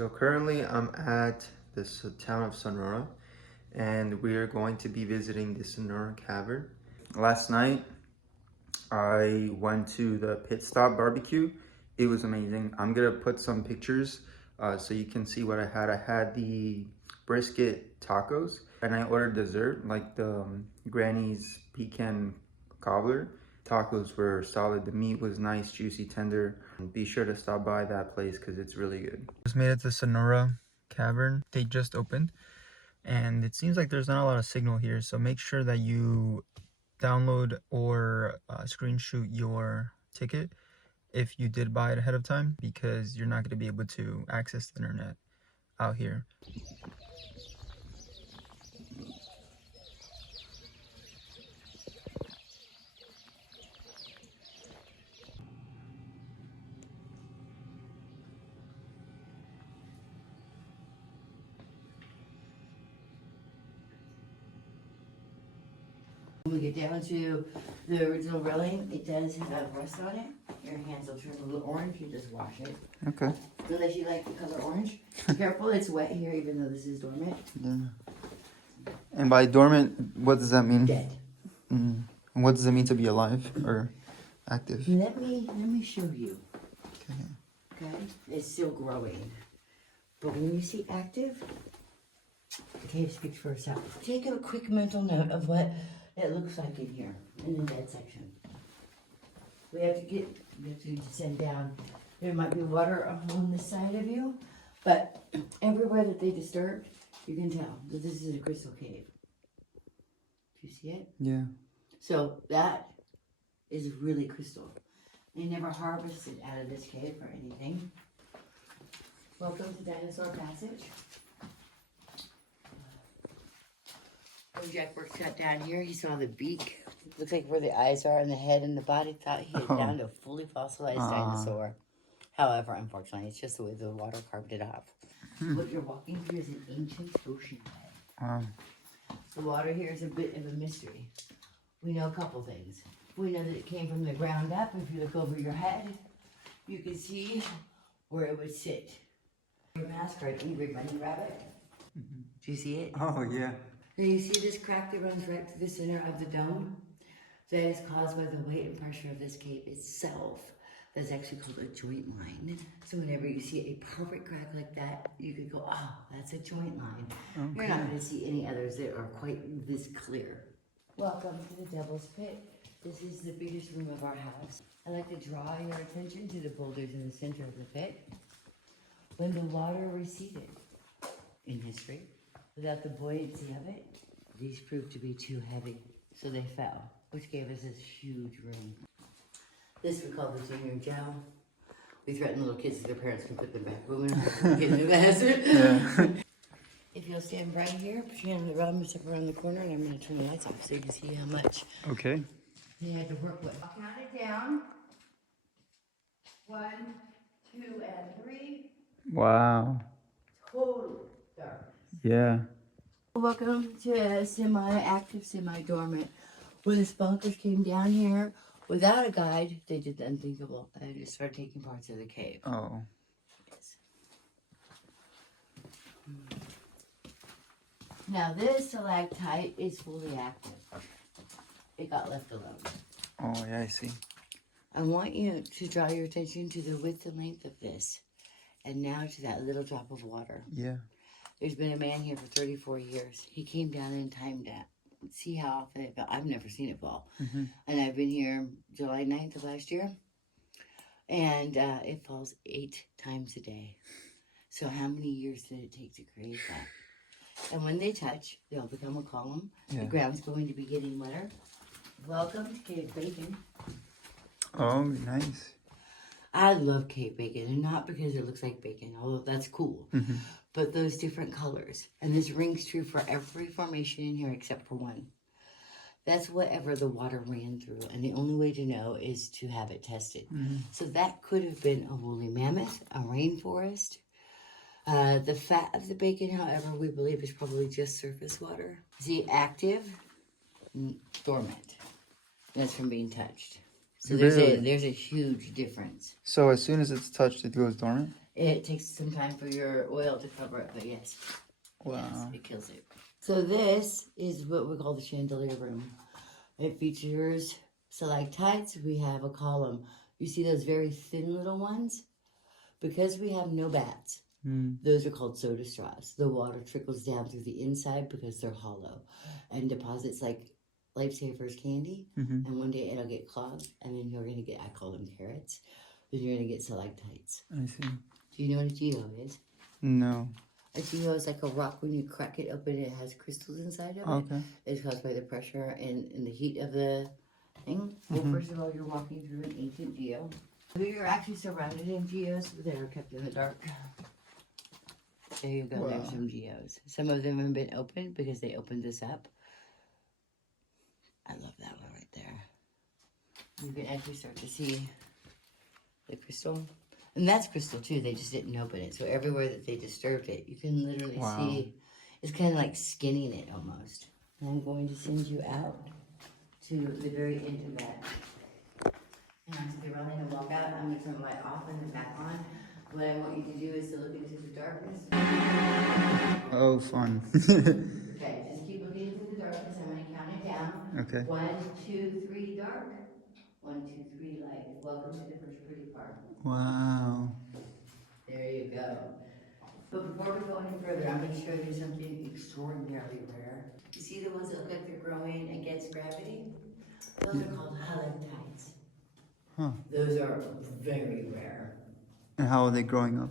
So currently I'm at this town of Sonora, and we are going to be visiting the Sonora Cavern. Last night I went to the Pit Stop barbecue. It was amazing. I'm gonna put some pictures so you can see what I had. I had the brisket tacos, and I ordered dessert like the Granny's pecan cobbler. Tacos were solid. The meat was nice, juicy, tender. Be sure to stop by that place because it's really good. Just made it to Sonora Cavern. They just opened, and it seems like there's not a lot of signal here, so make sure that you download or screenshot your ticket if you did buy it ahead of time, because you're not going to be able to access the internet out here. When we get down to the original railing, it does have rust on it. Your hands will turn a little orange, you just wash it. Okay. Unless you like the color orange. Be careful, it's wet here even though this is dormant. Yeah. And by dormant, what does that mean? Dead. And what does it mean to be alive or active? Let me show you. Okay. Okay? It's still growing. But when you see active, the cave speaks for itself. Take a quick mental note of what it looks like in here, in the dead section. We have to descend down. There might be water on this side of you, but everywhere that they disturbed, you can tell that this is a crystal cave. Do you see it? Yeah. So that is really crystal. They never harvested out of this cave or anything. Welcome to Dinosaur Passage. When Jack worked cut down here, he saw the beak. Looks like where the eyes are and the head and the body. Thought he had found a fully fossilized dinosaur. However, unfortunately, it's just the way the water carved it off. What you're walking through is an ancient ocean bed. The water here is a bit of a mystery. We know a couple things. We know that it came from the ground up. If you look over your head, you can see where it would sit. Your mask, right? Angry bunny rabbit. Do you see it? Oh, yeah. Now you see this crack that runs right through the center of the dome? That is caused by the weight and pressure of this cave itself. That's actually called a joint line. So whenever you see a perfect crack like that, you could go, oh, that's a joint line. Okay. You're not going to see any others that are quite this clear. Welcome to the Devil's Pit. This is the biggest room of our house. I like to draw your attention to the boulders in the center of the pit. When the water receded in history, without the buoyancy of it, these proved to be too heavy, so they fell, which gave us this huge room. This we call the junior jail. We threaten little kids that their parents can put them back. Women get in the basket. Yeah. If you'll stand right here, put your hand around me, step around the corner, and I'm going to turn the lights off so you can see how much Okay. you had to work with. I'll count it down. 1, 2, and 3. Wow. Total darkness. Yeah. Welcome to a semi-active, semi-dormant. When the spunkers came down here without a guide, they did the unthinkable. They just started taking parts of the cave. Oh. Yes. Now this stalactite is fully active. It got left alone. Oh, yeah, I see. I want you to draw your attention to the width and length of this. And now to that little drop of water. Yeah. There's been a man here for 34 years. He came down and timed that. See how often it fell. I've never seen it fall. And I've been here July 9th of last year. And it falls 8 times a day. So how many years did it take to create that? And when they touch, they'll become a column. Yeah. The ground's going to be getting wetter. Welcome to Cave Bacon. Oh, nice. I love cave bacon, and not because it looks like bacon, although that's cool, but those different colors. And this rings true for every formation in here except for one. That's whatever the water ran through, and the only way to know is to have it tested. So that could have been a woolly mammoth, a rainforest. The fat of the bacon, however, we believe is probably just surface water. See, active, dormant. That's from being touched. So there's a huge difference. So as soon as it's touched, it goes dormant? It takes some time for your oil to cover it, but yes. Wow. Yes, it kills it. So this is what we call the chandelier room. It features stalactites. We have a column. You see those very thin little ones? Because we have no bats, those are called soda straws. The water trickles down through the inside because they're hollow and deposits like Lifesavers candy. And one day it'll get clogged, and then you're going to get, I call them carrots, then you're going to get stalactites. I see. Do you know what a geo is? No. A geo is like a rock. When you crack it open, it has crystals inside of it. Okay. It's caused by the pressure and the heat of the thing. Well, first of all, you're walking through an ancient geo. You're actually surrounded in geos that are kept in the dark. There you go, Wow. there's some geos. Some of them have been opened because they opened this up. I love that one right there. You can actually start to see the crystal. And that's crystal too, they just didn't open it. So everywhere that they disturbed it, you can literally see, it's kind of like skinning it almost. And I'm going to send you out to the very end of that. And I'm going to run in and walk out. I'm going to turn the light off and then back on. What I want you to do is to look into the darkness. Oh, fun. Okay, just keep looking into the darkness. I'm going to count it down. Okay. 1, 2, 3, dark. 1, 2, 3, light. Welcome to the first pretty part. Wow. There you go. But before we go any further, I'm going to show you something extraordinarily rare. You see the ones that look like they're growing against gravity? Those are called stalactites. Huh. Those are very rare. And how are they growing up?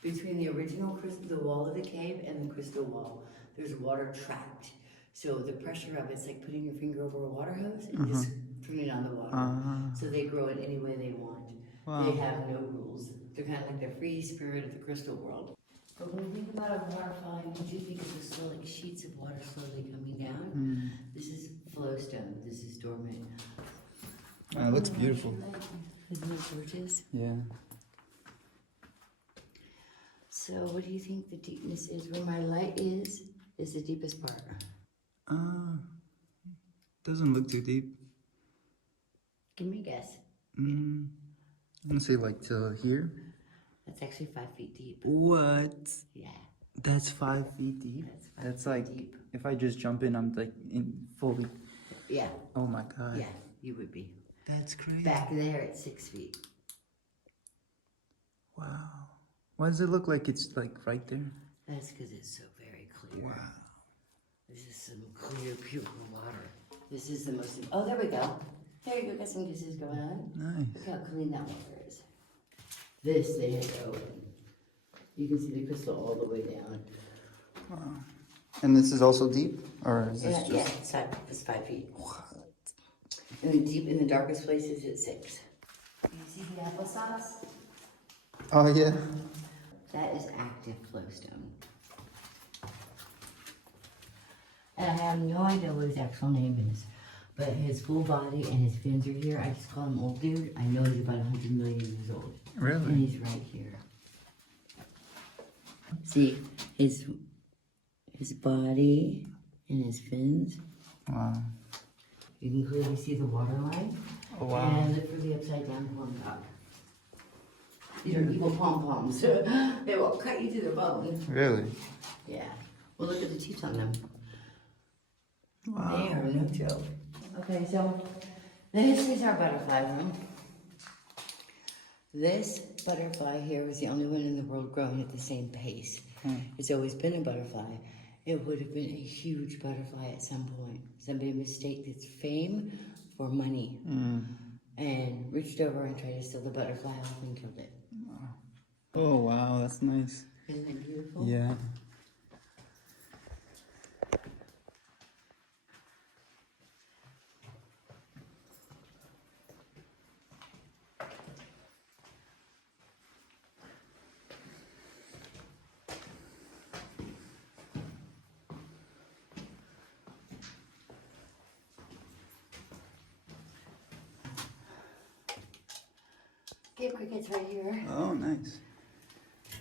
Between the original crystal, the wall of the cave, and the crystal wall, there's water trapped. So the pressure of it's like putting your finger over a water hose and just turning on the water. So they grow in any way they want. Wow. They have no rules. They're kind of like the free spirit of the crystal world. But when you think about a waterfall, you do think of the slow, like sheets of water slowly coming down. This is flowstone. This is dormant. It looks beautiful. Isn't it gorgeous? Yeah. So what do you think the deepness is? Where my light is the deepest part. Doesn't look too deep. Give me a guess. I'm gonna say like till here. That's actually 5 feet deep. What? Yeah. That's 5 feet deep. That's 5 feet like deep. if I just jump in, I'm like in fully. Yeah. Oh my god. Yeah, you would be. That's crazy. Back there at 6 feet. Wow. Why does it look like it's like right there? That's because it's so very clear. Wow. This is some clear, pure water. This is the most. Oh, there we go. There you go. Got some kisses going on. Nice. Look how clean that water is. This they had to open. You can see the crystal all the way down. Wow. And this is also deep, or is this Yeah, just? yeah, it's 5 feet. What? And the deep in the darkest places it's 6. You see the applesauce? Oh yeah. That is active flowstone. And I have no idea what his actual name is, but his full body and his fins are here. I just call him old dude. I know he's about 100 million years old. Really? And he's right here. See his body and his fins. Wow. You can clearly see the water line. Oh wow. And look for the upside down corn dog. These are evil pom-poms. They will cut you to the bone. Really? Yeah. Well, look at the teeth on them. Wow. They are no joke. Okay, so this is our butterfly room. This butterfly here was the only one in the world growing at the same pace. It's always been a butterfly. It would have been a huge butterfly at some point. Somebody mistaked its fame for money and reached over and tried to steal the butterfly off and killed it. Oh wow, that's nice. Isn't that beautiful? Yeah. Cave crickets right here. Oh nice.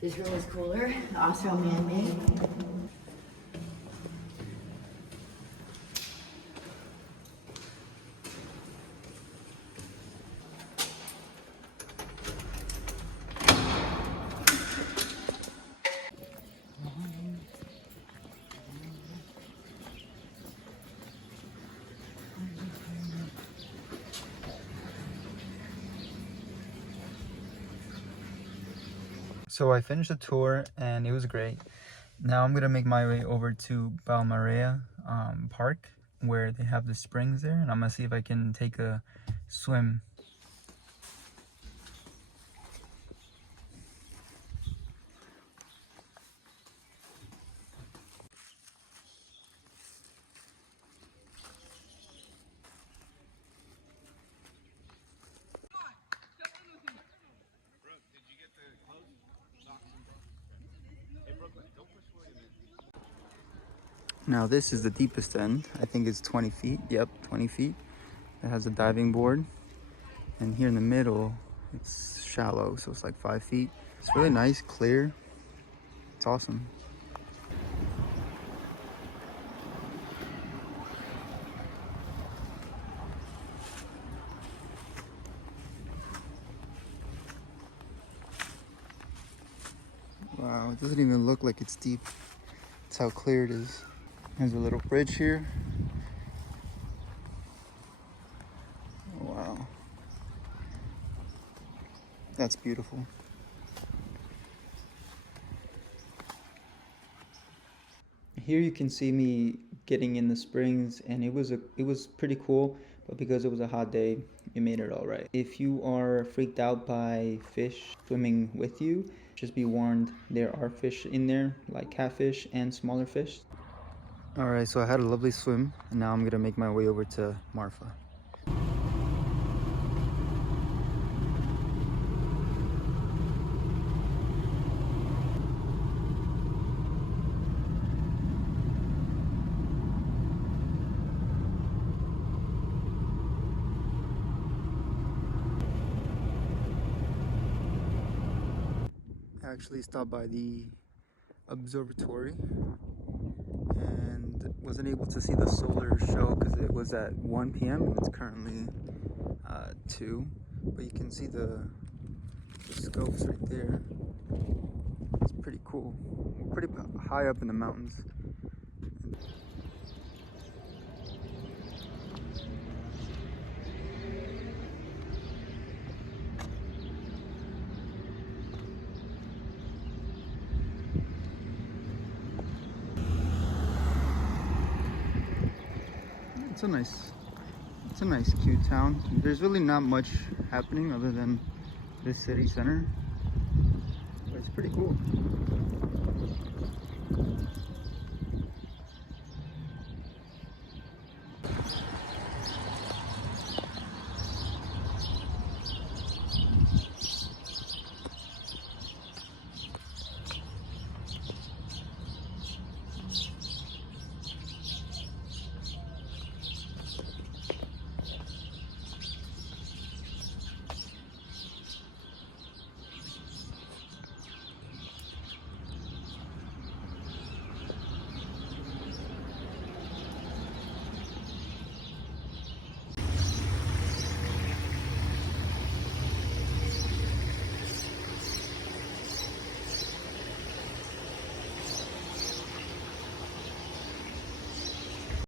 This room is cooler, also man-made. So I finished the tour and it was great. Now I'm gonna make my way over to Balmorhea Park, where they have the springs there, and I'm gonna see if I can take a swim. Now this is the deepest end. I think it's 20 feet. Yep, 20 feet. It has a diving board. And here in the middle, it's shallow, so it's like 5 feet. It's really nice, clear. It's awesome. Wow, it doesn't even look like it's deep. That's how clear it is. There's a little bridge here. Wow. That's beautiful. Here you can see me getting in the springs, and it was pretty cool, but because it was a hot day, it made it all right. If you are freaked out by fish swimming with you, just be warned, there are fish in there, like catfish and smaller fish. All right, so I had a lovely swim, and now I'm gonna make my way over to Marfa. I actually stopped by the observatory and wasn't able to see the solar show because it was at 1 p.m. and it's currently 2, but you can see the scopes right there. It's pretty cool. We're pretty high up in the mountains. It's a nice cute town. There's really not much happening other than this city center, but it's pretty cool.